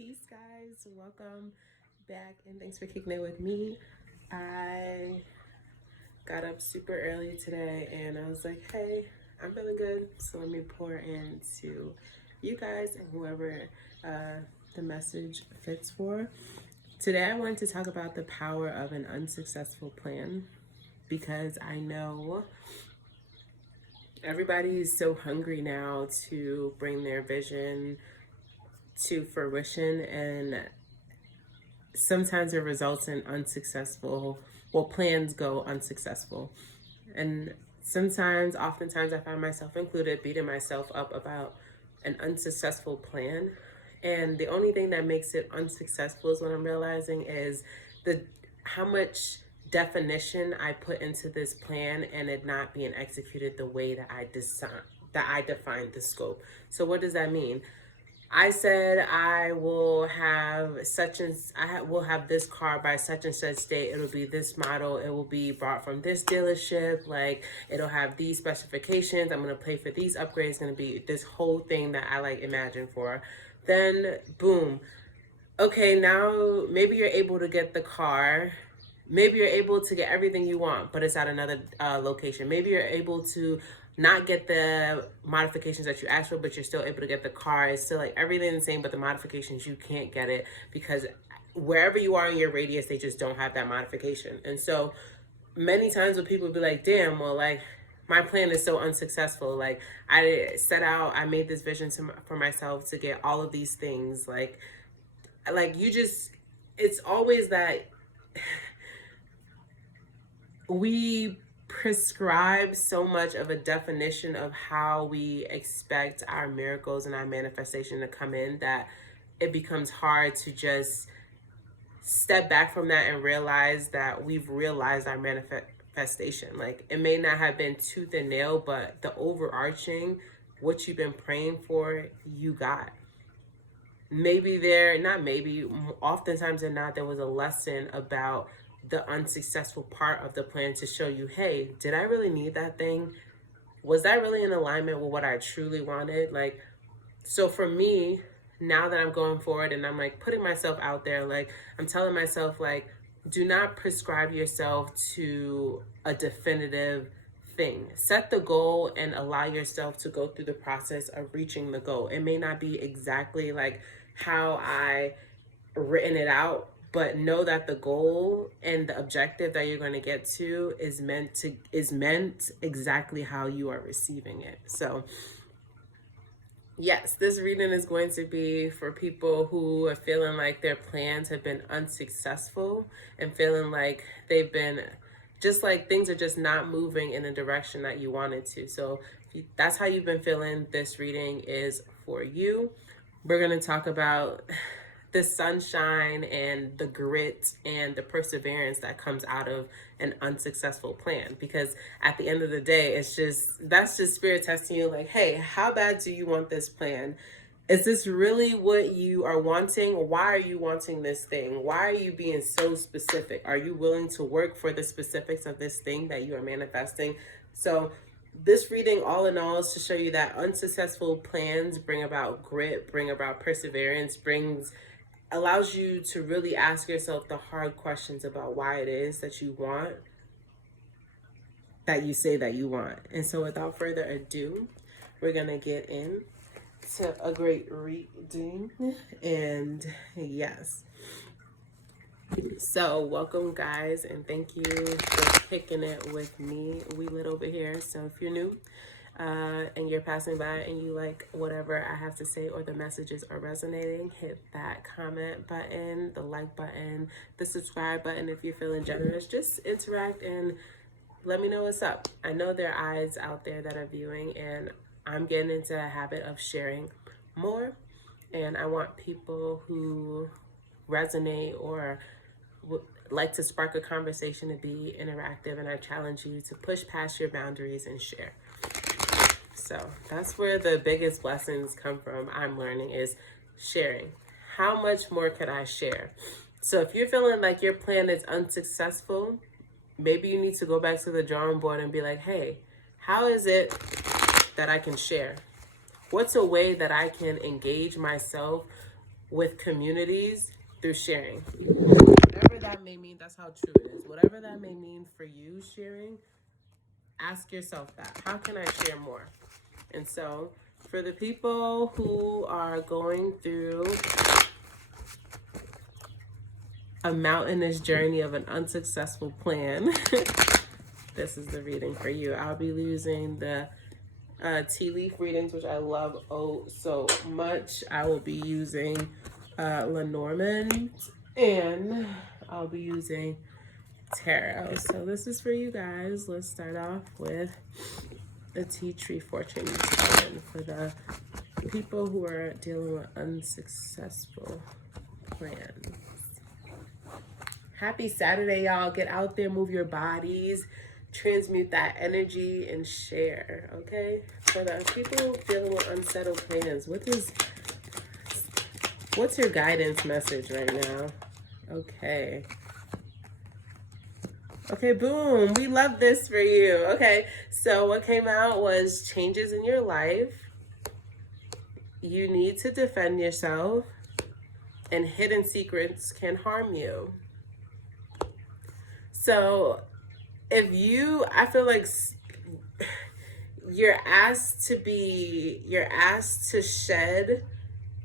Peace, guys. Welcome back, and thanks for kicking it with me. I got up super early today, and I was like, hey, I'm feeling good, so let me pour into you guys and whoever the message fits for. Today, I wanted to talk about the power of an unsuccessful plan because I know everybody is so hungry now to bring their vision to fruition, and sometimes it results in plans go unsuccessful. And oftentimes, I find myself included, beating myself up about an unsuccessful plan. And the only thing that makes it unsuccessful is what I'm realizing is how much definition I put into this plan and it not being executed the way that I defined the scope. So what does that mean? I said I will have will have this car by such and such date. It'll be this model. It will be bought from this dealership. Like, it'll have these specifications. I'm gonna pay for these upgrades. It's gonna be this whole thing that I imagine for. Then boom. Okay, now maybe you're able to get the car. Maybe you're able to get everything you want, but it's at another location. Maybe you're able to not get the modifications that you asked for, but you're still able to get the car. It's still everything the same, but the modifications, you can't get it because wherever you are in your radius, they just don't have that modification. And so many times when people be like, damn, well, my plan is so unsuccessful. I set out, I made this vision for myself to get all of these things. It's always that we prescribe so much of a definition of how we expect our miracles and our manifestation to come in that it becomes hard to just step back from that and realize that we've realized our manifestation. It may not have been tooth and nail, but the overarching, what you've been praying for, you got. Oftentimes there was a lesson about the unsuccessful part of the plan to show you, hey, did I really need that thing? Was that really in alignment with what I truly wanted? So for me, now that I'm going forward and I'm putting myself out there, I'm telling myself, do not prescribe yourself to a definitive thing. Set the goal and allow yourself to go through the process of reaching the goal. It may not be exactly how I written it out, but know that the goal and the objective that you're going to get to is meant exactly how you are receiving it. So yes, this reading is going to be for people who are feeling like their plans have been unsuccessful and feeling like they've been things are just not moving in the direction that you wanted to. So if that's how you've been feeling, this reading is for you. We're going to talk about the sunshine and the grit and the perseverance that comes out of an unsuccessful plan. Because at the end of the day, that's just spirit testing you, hey, how bad do you want this plan? Is this really what you are wanting? Why are you wanting this thing? Why are you being so specific? Are you willing to work for the specifics of this thing that you are manifesting? So this reading, all in all, is to show you that unsuccessful plans bring about grit, bring about perseverance, allows you to really ask yourself the hard questions about why it is that you want, that you say that you want. And so without further ado, we're going to get into a great reading. And yes. So welcome, guys, and thank you for kicking it with me. We lit over here. So if you're new, and you're passing by and you like whatever I have to say or the messages are resonating, hit that comment button, the like button, the subscribe button. If you're feeling generous, just interact and let me know what's up. I know there are eyes out there that are viewing, and I'm getting into a habit of sharing more, and I want people who resonate or would like to spark a conversation to be interactive, and I challenge you to push past your boundaries and share. So that's where the biggest blessings come from, I'm learning, is sharing. How much more could I share? So if you're feeling like your plan is unsuccessful, maybe you need to go back to the drawing board and be like, hey, how is it that I can share? What's a way that I can engage myself with communities through sharing. Whatever that may mean, that's how true it is. Whatever that may mean for you sharing, ask yourself that. How can I share more? And so, for the people who are going through a mountainous journey of an unsuccessful plan, this is the reading for you. I'll be using the tea leaf readings, which I love oh so much. I will be using Lenormand, and I'll be using tarot. So this is for you guys. Let's start off with the tea tree fortune telling for the people who are dealing with unsuccessful plans. Happy Saturday, y'all. Get out there, move your bodies, transmute that energy, and share, okay? For the people dealing with unsettled plans, what's your guidance message right now? Okay. Okay, boom. We love this for you. Okay, so what came out was changes in your life. You need to defend yourself, and hidden secrets can harm you. So I feel like you're asked to shed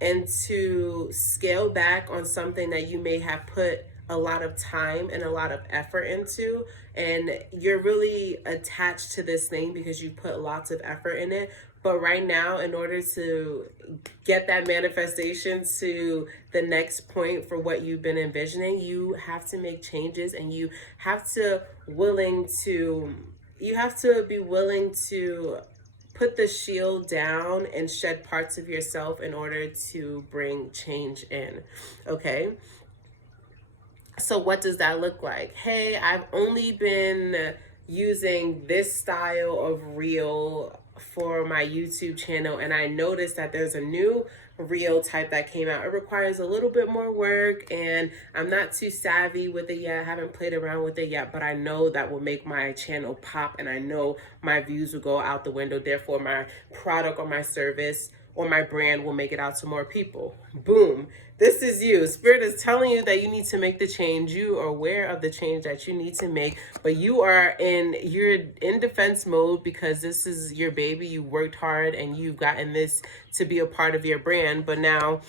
and to scale back on something that you may have put a lot of time and a lot of effort into, and you're really attached to this thing because you put lots of effort in it. But right now, in order to get that manifestation to the next point for what you've been envisioning, you have to make changes, and you have to be willing to put the shield down and shed parts of yourself in order to bring change in. Okay? So what does that look like? Hey, I've only been using this style of reel for my YouTube channel, and I noticed that there's a new reel type that came out. It requires a little bit more work, and I'm not too savvy with it yet. I haven't played around with it yet, but I know that will make my channel pop, and I know my views will go out the window. Therefore, my product or my service or my brand will make it out to more people. Boom. This is you. Spirit is telling you that you need to make the change. You are aware of the change that you need to make, but you're in defense mode because this is your baby. You worked hard and you've gotten this to be a part of your brand. But now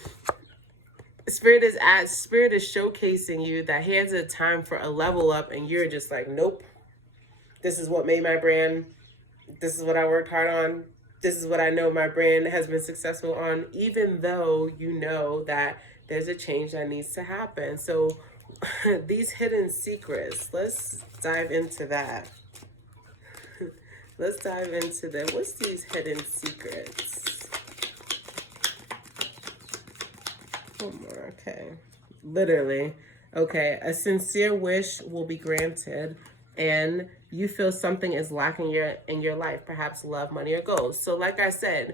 Spirit is showcasing you that here's a time for a level up, and you're just like, nope. This is what made my brand. This is what I worked hard on. This is what I know my brand has been successful on, even though you know that there's a change that needs to happen. So these hidden secrets, let's dive into that. Let's dive into what's these hidden secrets? One more, okay. Literally, okay. A sincere wish will be granted, and you feel something is lacking in your life, perhaps love, money, or goals. So like I said,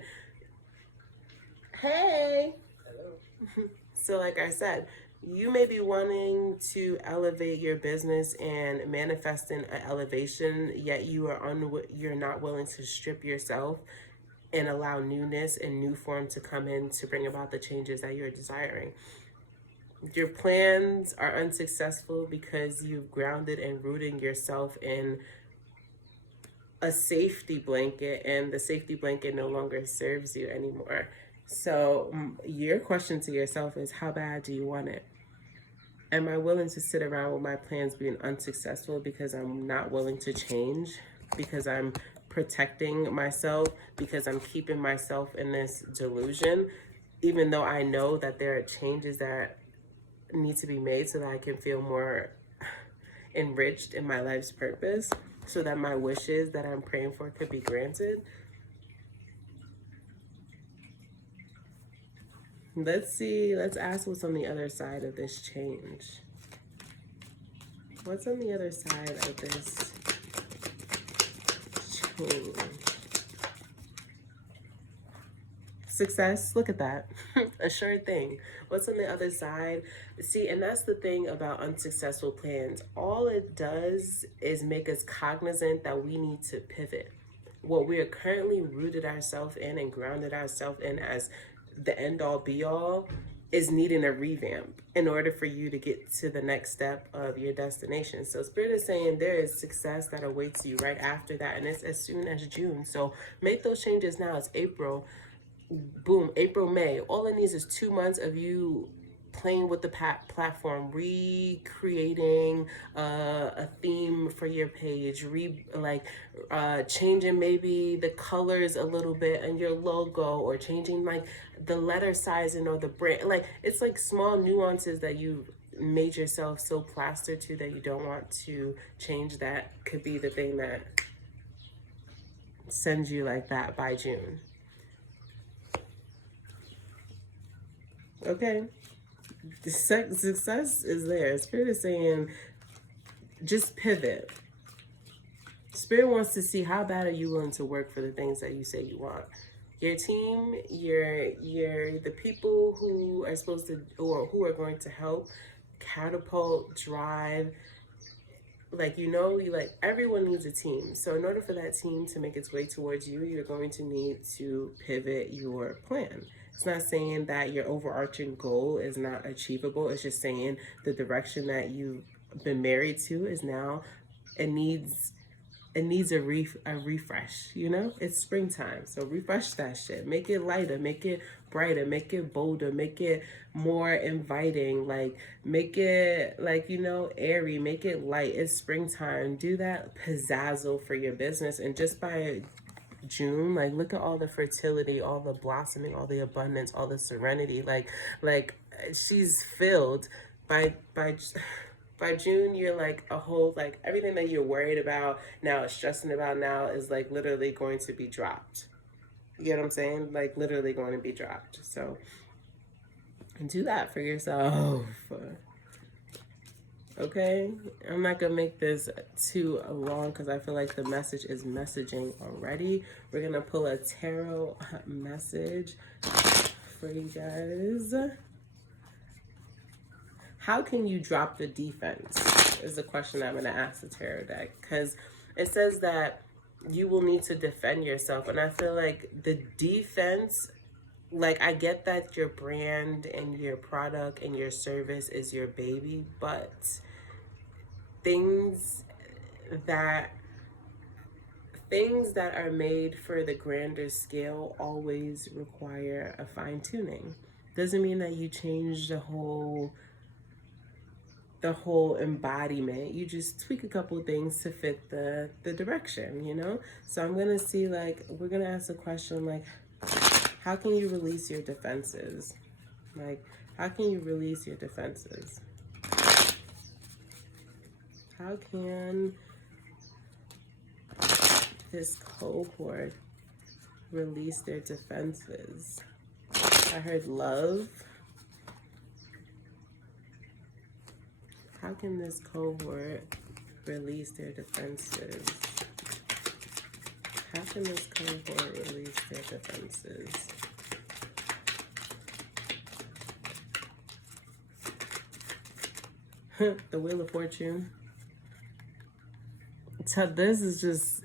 hey. Hello. So like I said, you may be wanting to elevate your business and manifesting an elevation, yet you're not willing to strip yourself and allow newness and new form to come in to bring about the changes that you're desiring. Your plans are unsuccessful because you've grounded and rooted yourself in a safety blanket, and the safety blanket no longer serves you anymore. So your question to yourself is, how bad do you want it? Am I willing to sit around with my plans being unsuccessful because I'm not willing to change, because I'm protecting myself, because I'm keeping myself in this delusion, even though I know that there are changes that need to be made so that I can feel more enriched in my life's purpose, so that my wishes that I'm praying for could be granted? Let's ask what's on the other side of this change. What's on the other side of this change? Success, look at that. A sure thing. What's on the other side? See, and that's the thing about unsuccessful plans. All it does is make us cognizant that we need to pivot. What we are currently rooted ourselves in and grounded ourselves in as the end all be all is needing a revamp in order for you to get to the next step of your destination. So Spirit is saying there is success that awaits you right after that, and it's as soon as June. So make those changes now. It's April. Boom, April, May. All it needs is 2 months of you playing with the platform, recreating a theme for your page, changing maybe the colors a little bit in your logo, or changing like the letter sizing or the brand. Like, it's like small nuances that you made yourself so plastered to that you don't want to change. That could be the thing that sends you like that by June. Okay, the success is there. Spirit is saying just pivot. Spirit wants to see how bad are you willing to work for the things that you say you want. Your team, the people who are supposed to, or who are going to help catapult, drive, everyone needs a team. So in order for that team to make its way towards you, you're going to need to pivot your plan. It's not saying that your overarching goal is not achievable. It's just saying the direction that you've been married to is now, it needs a refresh, It's springtime, so refresh that shit. Make it lighter, make it brighter, make it bolder, make it more inviting, make it airy, make it light. It's springtime. Do that pizzazzle for your business. And just by June, look at all the fertility, all the blossoming, all the abundance, all the serenity. She's filled by June. You're a whole, everything that you're worried about now, stressing about now, is literally going to be dropped. You get what I'm saying? Literally going to be dropped. So do that for yourself. Okay, I'm not gonna make this too long because I feel like the message is messaging already. We're gonna pull a tarot message for you guys. How can you drop the defense is the question I'm gonna ask the tarot deck, because it says that you will need to defend yourself, and I feel like the defense, I get that your brand and your product and your service is your baby, but things that are made for the grander scale always require a fine-tuning. Doesn't mean that you change the whole embodiment. You just tweak a couple things to fit the direction, So I'm gonna see, we're gonna ask the question, how can you release your defenses? How can you release your defenses? How can this cohort release their defenses? I heard love. How can this cohort release their defenses? How can this cohort release their defenses? The Wheel of Fortune. So this is just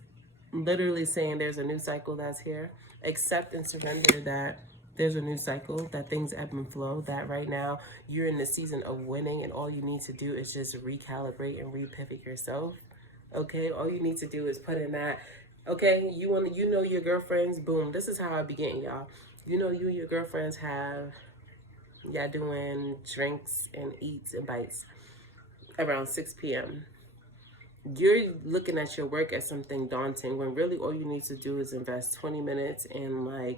literally saying there's a new cycle that's here. Accept and surrender that there's a new cycle, that things ebb and flow, that right now you're in the season of winning, and all you need to do is just recalibrate and repivot yourself. Okay, all you need to do is put in that. Okay, you know your girlfriends. Boom. This is how I begin, y'all. You and your girlfriends y'all doing drinks and eats and bites around 6 p.m. You're looking at your work as something daunting, when really all you need to do is invest 20 minutes in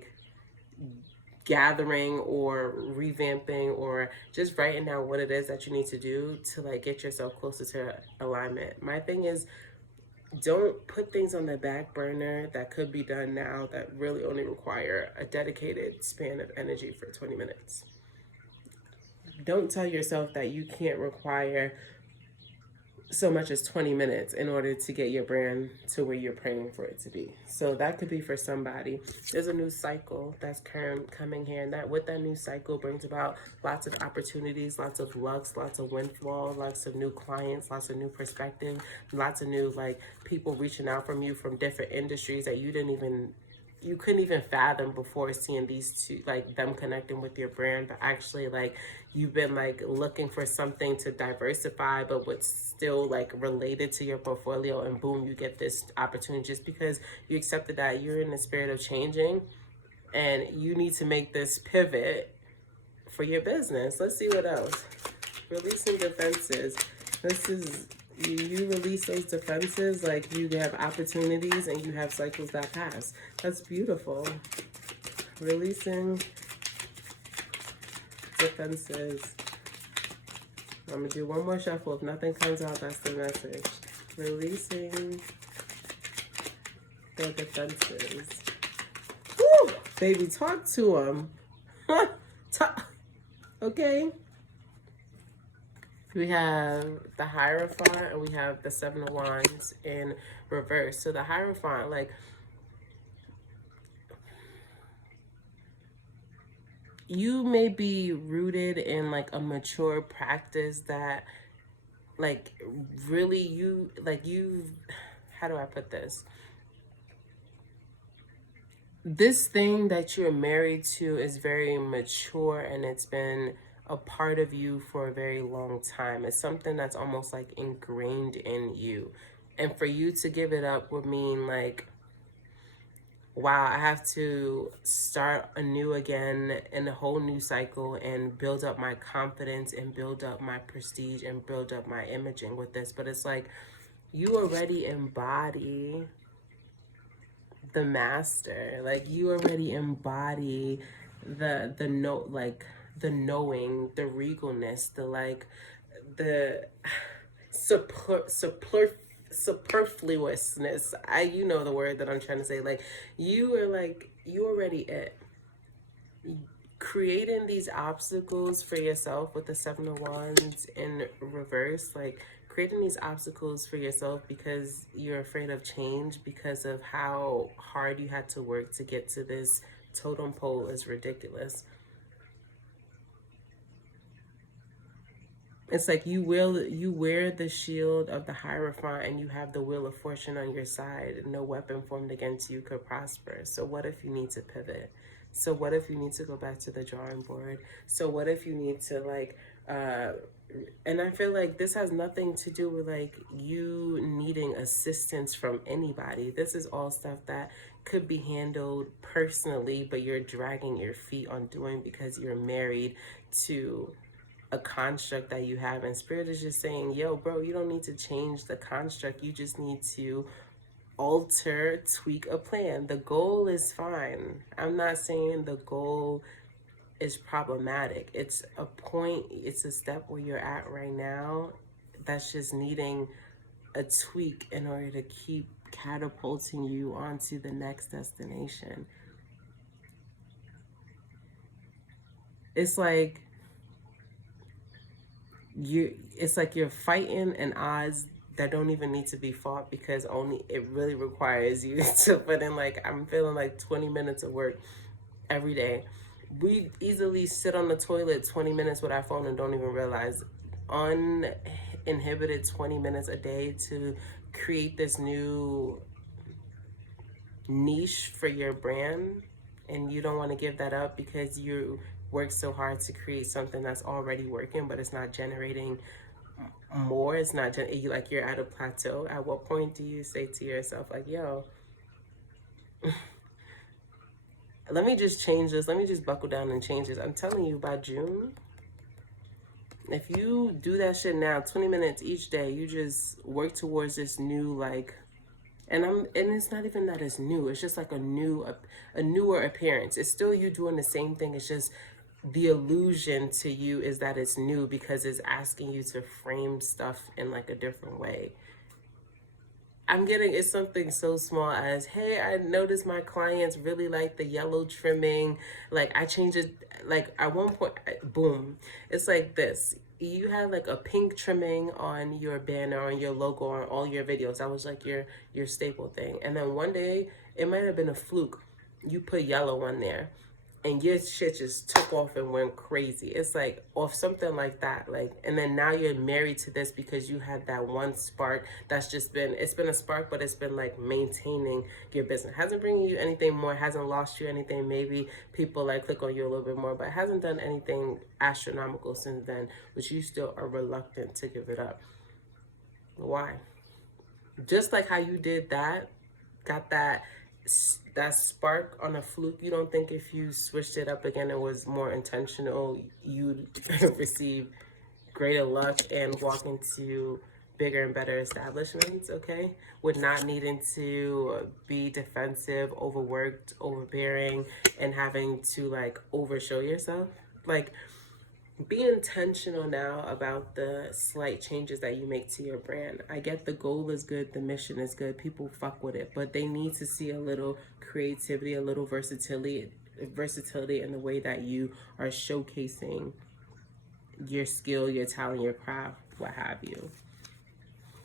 gathering or revamping or just writing down what it is that you need to do to get yourself closer to alignment. My thing is, don't put things on the back burner that could be done now that really only require a dedicated span of energy for 20 minutes. Don't tell yourself that you can't require so much as 20 minutes in order to get your brand to where you're praying for it to be. So that could be for somebody. There's a new cycle that's coming here, and that with that new cycle brings about lots of opportunities, lots of lucks, lots of windfall, lots of new clients, lots of new perspective, lots of new people reaching out from you from different industries that you didn't even you couldn't even fathom before seeing these two, like them connecting with your brand, but actually like you've been like looking for something to diversify, but what's still like related to your portfolio, and boom, you get this opportunity just because you accepted that you're in the spirit of changing and you need to make this pivot for your business. Let's see what else. Releasing defenses. This is you release those defenses, like you have opportunities and you have cycles that pass. That's beautiful. Releasing defenses. I'm gonna do one more shuffle. If nothing comes out, that's the message. Releasing the defenses. Woo! Baby, talk to them. Okay. We have the Hierophant and we have the Seven of Wands in reverse. So the Hierophant, like, you may be rooted in like a mature practice that like really how do I put this? This thing that you're married to is very mature and it's been a part of you for a very long time. It's something that's almost like ingrained in you. And for you to give it up would mean like, wow, I have to start anew again in a whole new cycle and build up my confidence and build up my prestige and build up my imaging with this. But it's like you already embody the master. Like you already embody the no like the knowing, the regalness, the like the superfluousness. You know the word that I'm trying to say. Like you are like you already it. Creating these obstacles for yourself with the Seven of Wands in reverse, like creating these obstacles for yourself because you're afraid of change because of how hard you had to work to get to this totem pole is ridiculous. It's like you wear the shield of the Hierophant and you have the wheel of fortune on your side and no weapon formed against you could prosper. So what if you need to pivot? So what if you need to go back to the drawing board? So what if you need to like and I feel like this has nothing to do with like you needing assistance from anybody. This is all stuff that could be handled personally, but you're dragging your feet on doing because you're married to a construct that you have, and spirit is just saying, yo bro, you don't need to change the construct, you just need to alter, tweak a plan. The goal is fine. I'm not saying the goal is problematic. It's a point, it's a step where you're at right now that's just needing a tweak in order to keep catapulting you onto the next destination. It's like you're fighting an odds that don't even need to be fought because only it really requires you to put in like, I'm feeling like 20 minutes of work every day. We easily sit on the toilet 20 minutes with our phone and don't even realize. Uninhibited 20 minutes a day to create this new niche for your brand, and you don't want to give that up because you work so hard to create something that's already working, but it's not generating more. It's not like you're at a plateau. At what point do you say to yourself like, yo, let me just change this, let me just buckle down and change this? I'm telling you, by June, if you do that shit now, 20 minutes each day, you just work towards this new like, and it's not even that it's new, it's just like a newer appearance. It's still you doing the same thing, it's just the illusion to you is that it's new because it's asking you to frame stuff in like a different way. It's something so small as, hey, I noticed my clients really like the yellow trimming. Like I changed it, like at one point, boom. It's like this. You had like a pink trimming on your banner, on your logo, on all your videos. That was like your staple thing. And then one day, it might have been a fluke. You put yellow on there. and your shit just took off and went crazy. It's like, or something like that. Like, and then now you're married to this because you had that one spark that's just been, it's been a spark, but it's been like maintaining your business. Hasn't bringing you anything more, hasn't lost you anything. Maybe people like click on you a little bit more, but it hasn't done anything astronomical since then, but you still are reluctant to give it up. Why? Just like how you did that, got that spark on a fluke. You don't think if you switched it up again, it was more intentional, you'd receive greater luck and walk into bigger and better establishments, okay? With not needing to be defensive, overworked, overbearing, and having to like overshow yourself. Like, be intentional now about the slight changes that you make to your brand. I get the goal is good, the mission is good, people fuck with it, but they need to see a little creativity, a little versatility in the way that you are showcasing your skill, your talent, your craft, what have you.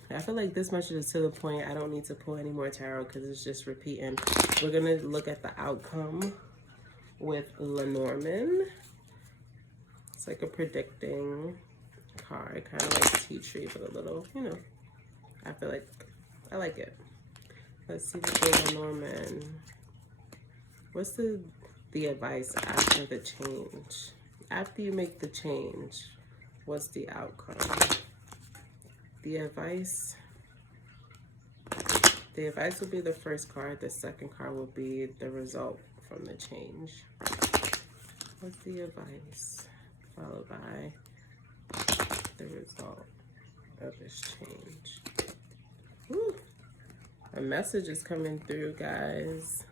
I feel like this much is to the point. I don't need to pull any more tarot because it's just repeating. We're gonna look at the outcome with Lenormand. It's like a predicting card, kind of like tea tree, but a little, you know, I feel like I like it. Let's see the Lenormand. What's the advice after the change? After you make the change, what's the outcome? The advice will be the first card. The second card will be the result from the change. What's the advice? Followed by the result of this change. Woo. A message is coming through, guys.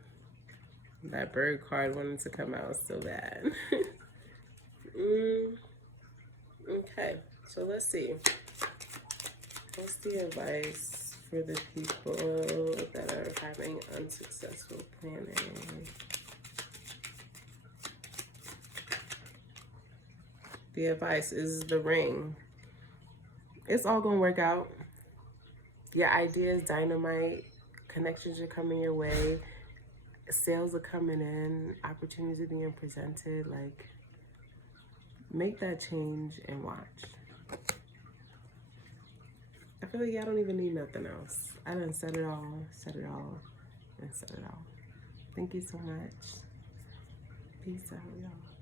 That bird card wanted to come out so bad. Okay, so let's see. What's the advice for the people that are having unsuccessful planning? The advice is the ring. It's all gonna work out. Your ideas, dynamite, connections are coming your way, sales are coming in, opportunities are being presented. Like, make that change and watch. I feel like I don't even need nothing else. I done said it all, and said it all. Thank you so much. Peace out, y'all.